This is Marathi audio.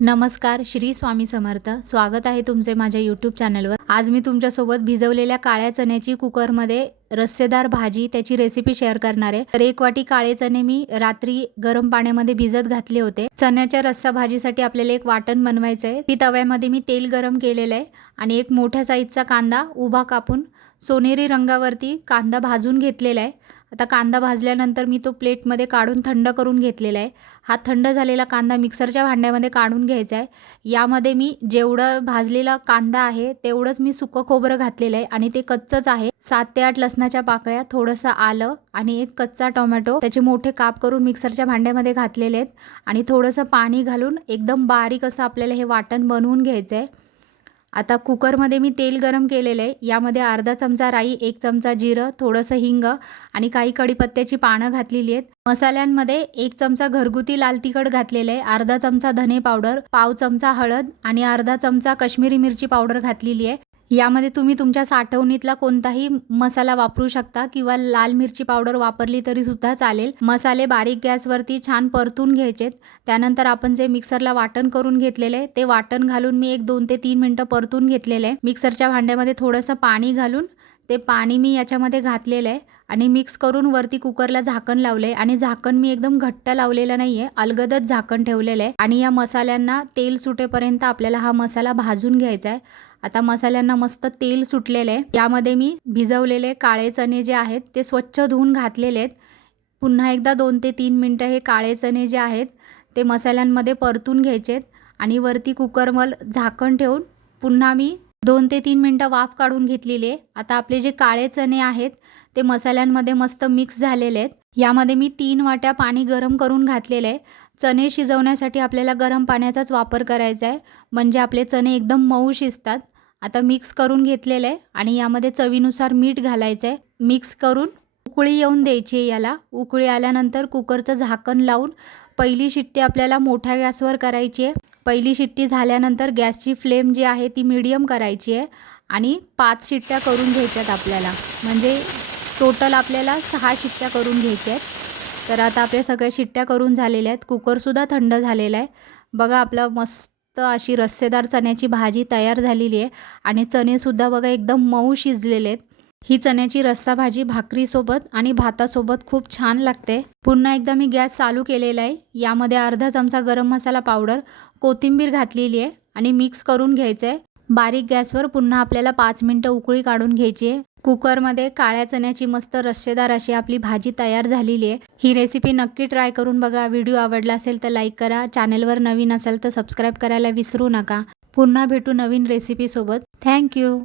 नमस्कार श्री स्वामी समर्थ. स्वागत आहे तुमचे माझ्या यूट्यूब चॅनलवर आज मी तुमच्यासोबत भिजवलेल्या काळ्या चण्याची कुकरमध्ये रस्सेदार भाजी त्याची रेसिपी शेअर करणार आहे. तर एक वाटी काळे चणे मी रात्री गरम पाण्यामध्ये भिजत घातले होते. चण्याच्या रस्सा भाजीसाठी आपल्याला एक वाटण बनवायचं आहे ती तव्यामध्ये मी तेल गरम केलेलं आहे आणि एक मोठ्या साईजचा कांदा उभा कापून सोनेरी रंगावरती कांदा भाजून घेतलेला आहे. आता कांदा भाजल्यानंतर मी तो प्लेटमध्ये काढून थंड करून घेतलेला आहे. हा थंड झालेला कांदा मिक्सरच्या भांड्यामध्ये काढून घ्यायचा आहे. यामध्ये मी जेवढं भाजलेला कांदा आहे तेवढंच मी सुकं खोबरं घातलेलं आहे आणि ते कच्चंच आहे. सात ते आठ लसणाच्या पाकळ्या थोडंसं आलं आणि एक कच्चा टोमॅटो त्याचे मोठे काप करून मिक्सरच्या भांड्यामध्ये घातलेले आहेत. आणि थोडंसं पाणी घालून एकदम बारीक असं आपल्याला हे वाटण बनवून घ्यायचं आहे. आता कुकरमध्ये मी तेल गरम केलेलं आहे. यामध्ये अर्धा चमचा राई एक चमचा जिरं थोडंसं हिंग आणि काही कढीपत्त्याची पानं घातलेली आहेत. मसाल्यांमध्ये एक चमचा घरगुती लाल तिखट घातलेलं आहे. अर्धा चमचा धने पावडर पाव चमचा हळद आणि अर्धा चमचा कश्मीरी मिरची पावडर घातलेली आहे. यामध्ये तुम्ही तुमच्या साठवणीतला कोणताही मसाला वापरू शकता किंवा लाल मिरची पावडर वापरली तरी सुद्धा चालेल. मसाले बारीक गॅसवरती छान परतून घ्यायचेत. त्यानंतर आपण जे मिक्सरला वाटण करून घेतलेले ते वाटण घालून मी एक दोन ते तीन मिनटं परतून घेतलेले. मिक्सरच्या भांड्यामध्ये थोडंसं पाणी घालून ते पाणी मी याच्यामध्ये घातलेलं आहे आणि मिक्स करून वरती कुकरला झाकण लावलं आहे आणि झाकण मी एकदम घट्ट लावलेलं नाही आहे अलगदच झाकण ठेवलेलं आहे. आणि या मसाल्यांना तेल सुटेपर्यंत आपल्याला हा मसाला भाजून घ्यायचा आहे. आता मसाल्यांना मस्त तेल सुटलेलं आहे. यामध्ये मी भिजवलेले काळे चणे जे आहेत ते स्वच्छ धुवून घातलेले आहेत. पुन्हा एकदा दोन ते तीन मिनटं हे काळे चणे जे आहेत ते मसाल्यांमध्ये परतून घ्यायचे आहेत आणि वरती कुकरमल झाकण ठेवून पुन्हा मी दोन ते तीन मिनटं वाफ काढून घेतलेली आहे. आता आपले जे काळे चणे आहेत ते मसाल्यांमध्ये मस्त मिक्स झालेले आहेत. यामध्ये मी तीन वाट्या पाणी गरम करून घातलेलं आहे. चणे शिजवण्यासाठी आपल्याला गरम पाण्याचाच वापर करायचा आहे. म्हणजे आपले चणे एकदम मऊ शिजतात. आता मिक्स करून घेतलेलं आहे आणि यामध्ये चवीनुसार मीठ घालायचं आहे. मिक्स करून उकळी येऊन द्यायची आहे याला. उकळी आल्यानंतर कुकरचं झाकण लावून पहिली शिट्टी आपल्याला मोठ्या गॅसवर करायची आहे. पहिली शिट्टी झाल्यानंतर गॅसची फ्लेम जी आहे ती मिडियम करायची आहे आणि पाच शिट्ट्या करून घ्यायच्यात आपल्याला. म्हणजे टोटल आपल्याला सहा शिट्ट्या करून घ्यायच्या आहेत. तर आता आपल्या सगळ्या शिट्ट्या करून झालेल्या आहेत. कुकरसुद्धा थंड झालेला आहे. बघा आपलं मस्त अशी रस्सेदार चण्याची भाजी तयार झालेली आहे. आणि चणेसुद्धा बघा एकदम मऊ शिजलेले आहेत. ही चण्याची रस्सा भाजी भाकरीसोबत आणि भातासोबत खूप छान लागते. पुन्हा एकदा मी गॅस चालू केलेला आहे. यामध्ये अर्धा चमचा गरम मसाला पावडर कोथिंबीर घातलेली आहे आणि मिक्स करून घ्यायचं आहे बारीक गॅसवर पुन्हा आपल्याला पाच मिनटं उकळी काढून घ्यायची आहे. कुकरमध्ये काळ्या चण्याची मस्त रस्सेदार अशी आपली भाजी तयार झालेली आहे. ही रेसिपी नक्की ट्राय करून बघा. व्हिडिओ आवडला असेल तर लाईक करा. चॅनलवर नवीन असेल तर सबस्क्राईब करायला विसरू नका. पुन्हा भेटू नवीन रेसिपीसोबत थँक्यू